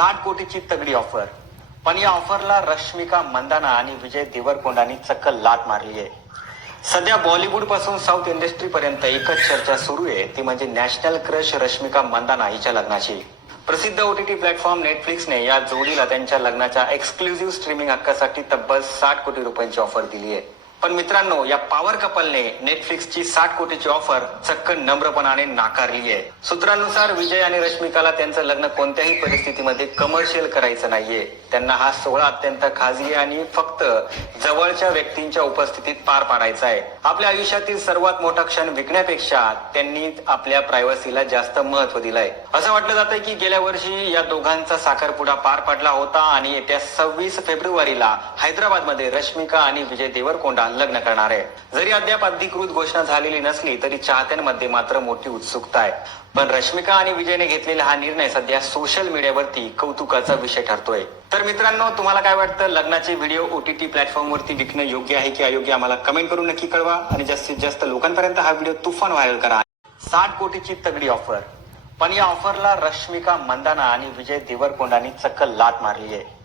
60 कोटीची तगडी ऑफर. पण या ऑफरला रश्मिका मंदाना आणि विजय देवरकोंडानी चक्क लाट मारली आहे. सध्या बॉलिवूड पासून साऊथ इंडस्ट्री पर्यंत एकच चर्चा सुरू आहे, ती म्हणजे नॅशनल क्रश रश्मिका मंदाना हिच्या लग्नाची. प्रसिद्ध ओटीटी प्लॅटफॉर्म नेटफ्लिक्सने या जोडीला त्यांच्या लग्नाच्या एक्सक्लुझिव्ह स्ट्रीमिंग हक्कासाठी तब्बल 60 कोटी रुपयांची ऑफर दिली आहे. पण मित्रांनो, या पॉवर कपलने नेटफ्लिक्सची 60 कोटीची ऑफर चक्क नम्रपणाने नाकारली आहे. सूत्रांनुसार विजय आणि रश्मिकाला त्यांचं लग्न कोणत्याही परिस्थितीमध्ये कमर्शियल करायचं नाहीये. त्यांना हा सोहळा अत्यंत खाजगी आणि फक्त जवळच्या व्यक्तींच्या उपस्थितीत पार पाडायचा आहे. आपल्या आयुष्यातील सर्वात मोठा क्षण विकण्यापेक्षा त्यांनी आपल्या प्रायव्हसीला जास्त महत्व दिलंय. असं म्हटलं जातंय की गेल्या वर्षी या दोघांचा साखरपुडा पार पडला होता आणि येत्या 26 फेब्रुवारीला हैदराबादमध्ये रश्मिका आणि विजय देवरकोंडा लग्न करणार आहे. जरी अद्याप अधिकृत घोषणा झालेली नसली तरी चाहत्यांमध्ये मात्र मोठी उत्सुकता आहे. पण रश्मिका आणि विजयने घेतलेला हा निर्णय सध्या सोशल मीडियावरती कौतुकाचा विषय ठरतोय. तर मित्रांनो, तुम्हाला काय वाटतं? लग्नाचे व्हिडिओ ओटीटी प्लॅटफॉर्मवरती विकणं योग्य आहे की अयोग्य? आम्हाला कमेंट करून नक्की कळवा आणि जास्तीत जास्त लोकांपर्यंत हा व्हिडिओ तुफान व्हायरल करा. 60 कोटीची तगडी ऑफर. पण या ऑफरला रश्मिका मंदाना आणि विजय देवरकोंडानी चक्क लाट मारली आहे.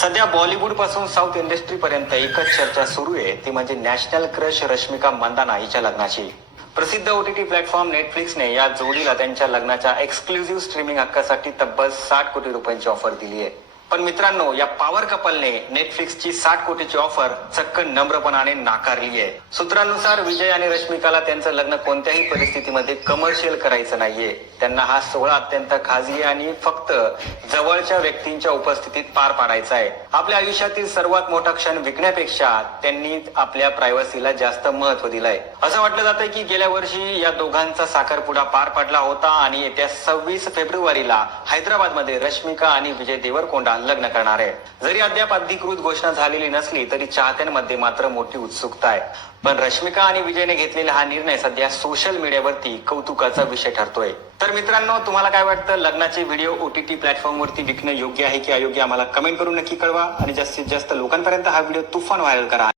सध्या बॉलिवूड पासून साऊथ इंडस्ट्री पर्यंत एकच चर्चा सुरू आहे, ती म्हणजे नॅशनल क्रश रश्मिका मंदाना हिच्या लग्नाची. प्रसिद्ध ओटीटी प्लॅटफॉर्म नेटफ्लिक्सने या जोडीला त्यांच्या लग्नाच्या एक्सक्लुझिव्ह स्ट्रीमिंग हक्कासाठी तब्बल 60 कोटी रुपयांची ऑफर दिली आहे. पण मित्रांनो, या पॉवर कपलने नेटफ्लिक्सची 60 कोटीची ऑफर चक्क नम्रपणाने नाकारली आहे. सूत्रांनुसार विजय आणि रश्मिकाला त्यांचं लग्न कोणत्याही परिस्थितीमध्ये कमर्शियल करायचं नाहीये. त्यांना हा सोहळा अत्यंत खाजगी आणि फक्त जवळच्या व्यक्तींच्या उपस्थितीत पार पाडायचा आहे. आपल्या आयुष्यातील सर्वात मोठा क्षण विकण्यापेक्षा त्यांनी आपल्या प्रायव्हसीला जास्त महत्व दिलंय. असं म्हटलं जातंय की गेल्या वर्षी या दोघांचा साखरपुडा पार पडला होता आणि येत्या 26 फेब्रुवारीला हैदराबादमध्ये रश्मिका आणि विजय देवरकोंडा लग्न करणार आहे. जरी अद्याप अधिकृत घोषणा झालेली नसली तरी चाहत्यांमध्ये मात्र मोठी उत्सुकता आहे. पण रश्मिका आणि विजयने घेतलेला हा निर्णय सध्या सोशल मीडियावरती कौतुकाचा विषय ठरतोय. तर मित्रांनो, तुम्हाला काय वाटतं? लग्नाचे व्हिडिओ ओटीटी प्लॅटफॉर्मवरती विकणं योग्य आहे की अयोग्य? आम्हाला कमेंट करून नक्की कळवा आणि जास्तीत जास्त लोकांपर्यंत हा व्हिडिओ तुफान व्हायरल करा.